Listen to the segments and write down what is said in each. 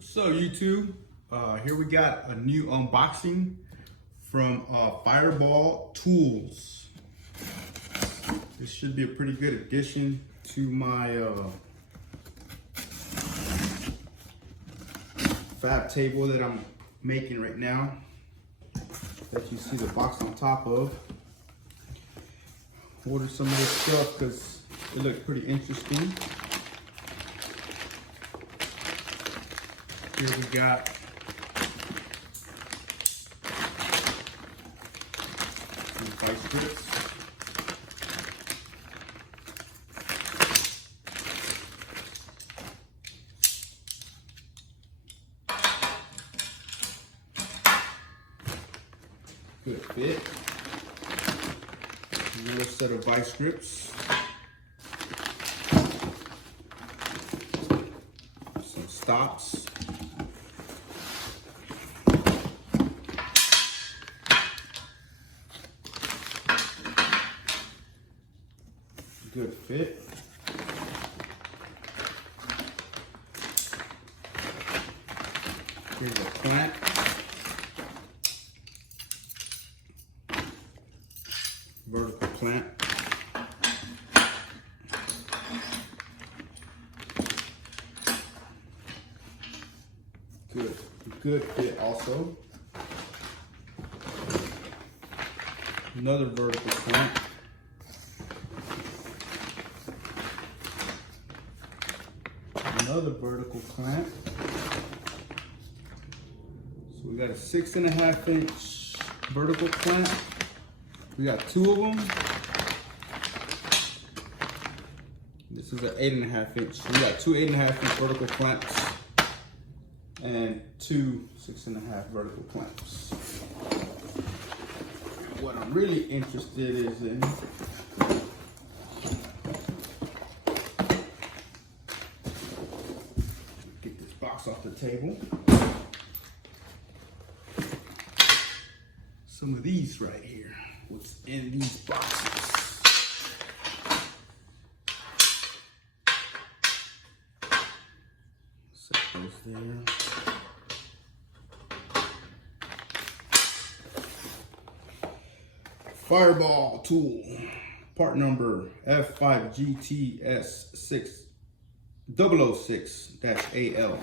So YouTube, here we got a new unboxing from Fireball Tools. This should be a pretty good addition to my fab table that I'm making right now, that you see the box on top of. Ordered some of this stuff because it looked pretty interesting. Here we got some vice grips. Good fit. Another set of vice grips. Some stops. Good fit. Here's a clamp. Vertical clamp. Good fit also. Another vertical clamp. Another vertical clamp. So we got a 6.5 inch vertical clamp. We got two of them. This is an 8.5 inch. So we got two 8.5 inch vertical clamps and two 6.5 vertical clamps. What I'm really interested is in off the table. Some of these right here. What's in these boxes? Set those there. Fireball tool. Part number F5GTS6006-AL.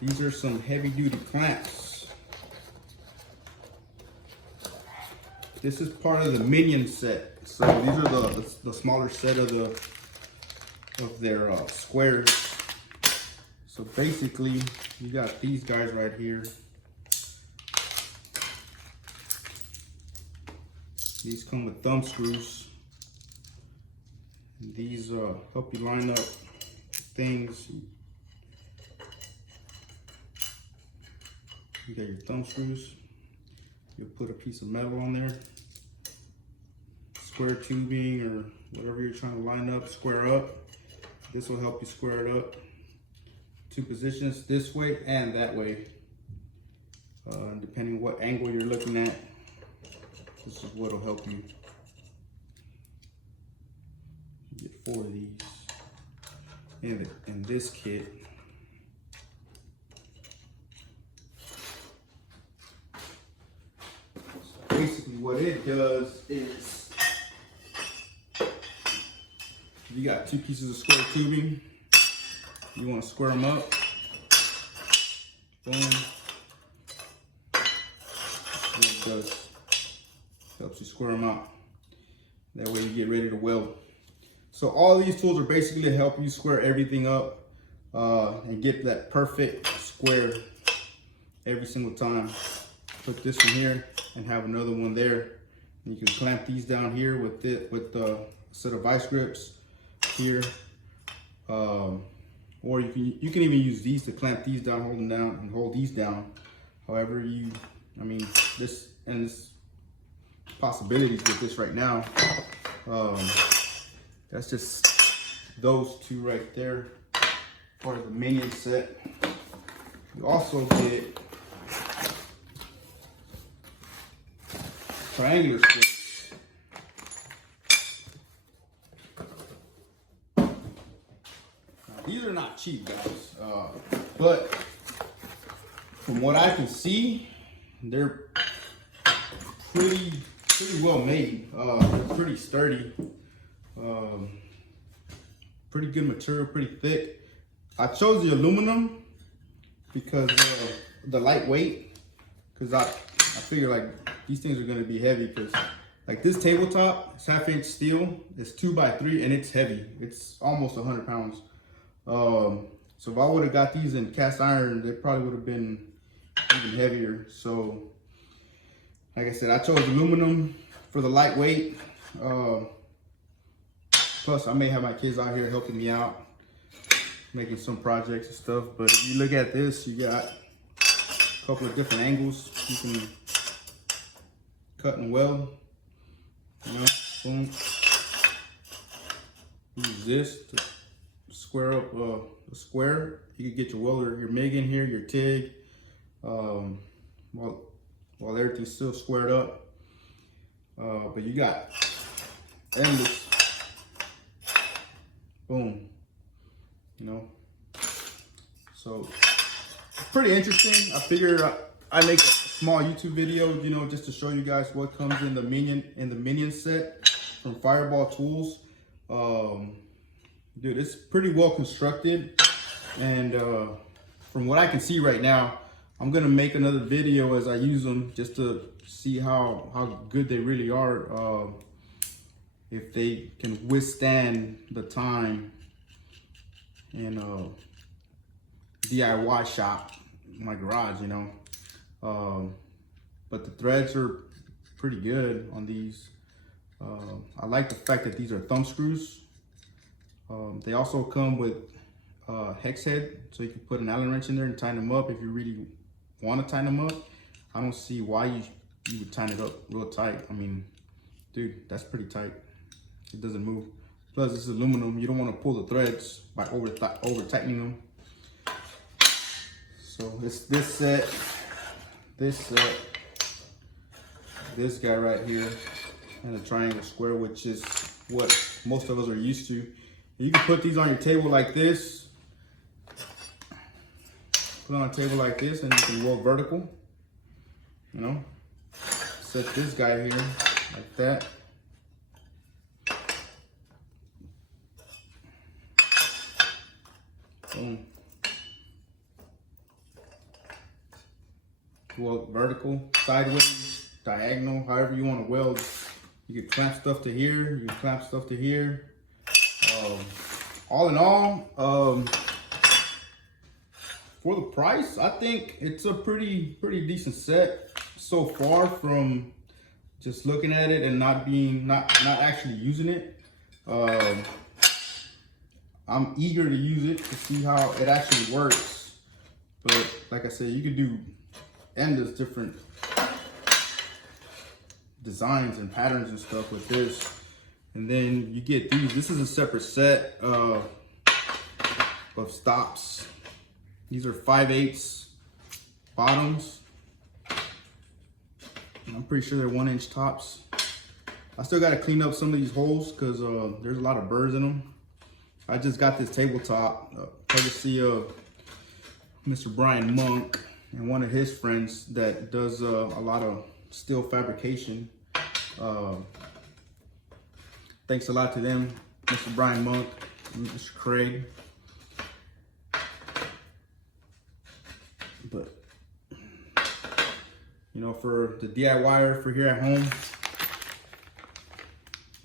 These are some heavy duty clamps. This is part of the Minion set. So these are the smaller set of their squares. So basically you got these guys right here. These come with thumb screws. And these help you line up things. You got your thumb screws. You'll put a piece of metal on there. Square tubing or whatever you're trying to line up, square up. This will help you square it up. Two positions, this way and that way. Depending on what angle you're looking at, this is what will help you. You get 4 of these in this kit. Basically what it does is, you got 2 pieces of square tubing. You want to square them up. Boom. What it does, helps you square them out. That way you get ready to weld. So all these tools are basically to help you square everything up and get that perfect square every single time. Put this one here and have another one there. And you can clamp these down here with the set of vice grips here. Or you can even use these to clamp these down, hold them down, and hold these down. However this possibilities with this right now. That's just those two right there, part of the Minion set. You also get triangular screws. are not cheap, guys. But from what I can see, they're pretty well made. They're pretty sturdy. Pretty good material, pretty thick. I chose the aluminum because the lightweight. Because I figure like these things are gonna be heavy. Because like this tabletop, it's 1/2 inch steel. It's 2x3 and it's heavy. It's almost 100 pounds. So if I would have got these in cast iron, they probably would have been even heavier. So like I said, I chose aluminum for the lightweight. Plus I may have my kids out here helping me out, making some projects and stuff. But if you look at this, you got a couple of different angles. You can cut and weld, you know, boom. Use this to square up a square. You can get your welder, your MIG in here, your TIG, while everything's still squared up. But you got endless, boom, you know. So pretty interesting. I figured I make a small YouTube video, you know, just to show you guys what comes in the Minion set from Fireball Tools. Dude, it's pretty well constructed, and from what I can see right now, I'm gonna make another video as I use them just to see how good they really are, if they can withstand the time in a DIY shop in my garage, you know. But the threads are pretty good on these. I like the fact that these are thumb screws. They also come with hex head, so you can put an Allen wrench in there and tighten them up if you really want to tighten them up. I don't see why you would tighten it up real tight. I mean, dude, that's pretty tight. It doesn't move. Plus, this is aluminum. You don't want to pull the threads by over tightening them. So it's this set, this guy right here, and a triangle square, which is what most of us are used to. You can put these on your table like this. Put it on a table like this, and you can roll vertical. You know, set this guy here like that. Boom. Weld vertical, sideways, diagonal, however you want to weld. You can clamp stuff to here. You can clamp stuff to here. All in all, for the price, I think it's a pretty decent set so far, from just looking at it and not actually using it. I'm eager to use it to see how it actually works. But like I said, you could do endless different designs and patterns and stuff with this. And then you get these. This is a separate set of stops. These are 5/8 bottoms. And I'm pretty sure they're 1-inch tops. I still got to clean up some of these holes because there's a lot of burrs in them. I just got this tabletop courtesy of Mr. Bryan Monk and one of his friends that does a lot of steel fabrication. Thanks a lot to them, Mr. Bryan Monk, and Mr. Craig. But, you know, for the DIYer for here at home,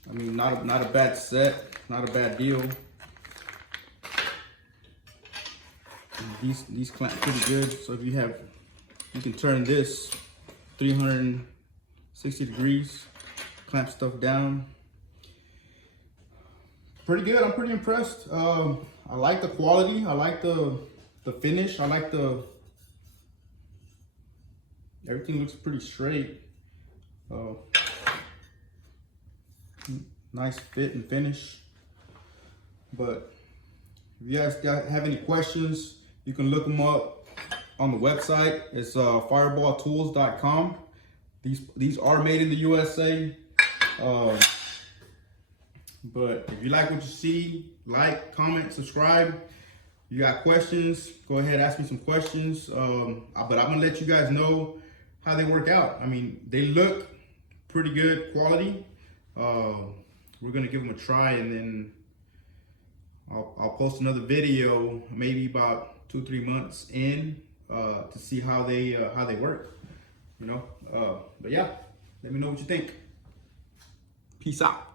I mean, not a bad set, not a bad deal. These clamp pretty good. So if you can turn this 360 degrees, clamp stuff down. Pretty good. I'm pretty impressed. I like the quality. I like the finish. I like everything looks pretty straight. Nice fit and finish. But if you guys have any questions, you can look them up on the website. It's fireballtools.com. These are made in the USA. But if you like what you see, like, comment, subscribe. you got questions, go ahead, ask me some questions. But I'm gonna let you guys know how they work out. I mean, they look pretty good quality. We're gonna give them a try, and then I'll post another video maybe about 2-3 months in to see how they work. You know, but yeah, let me know what you think. Peace out.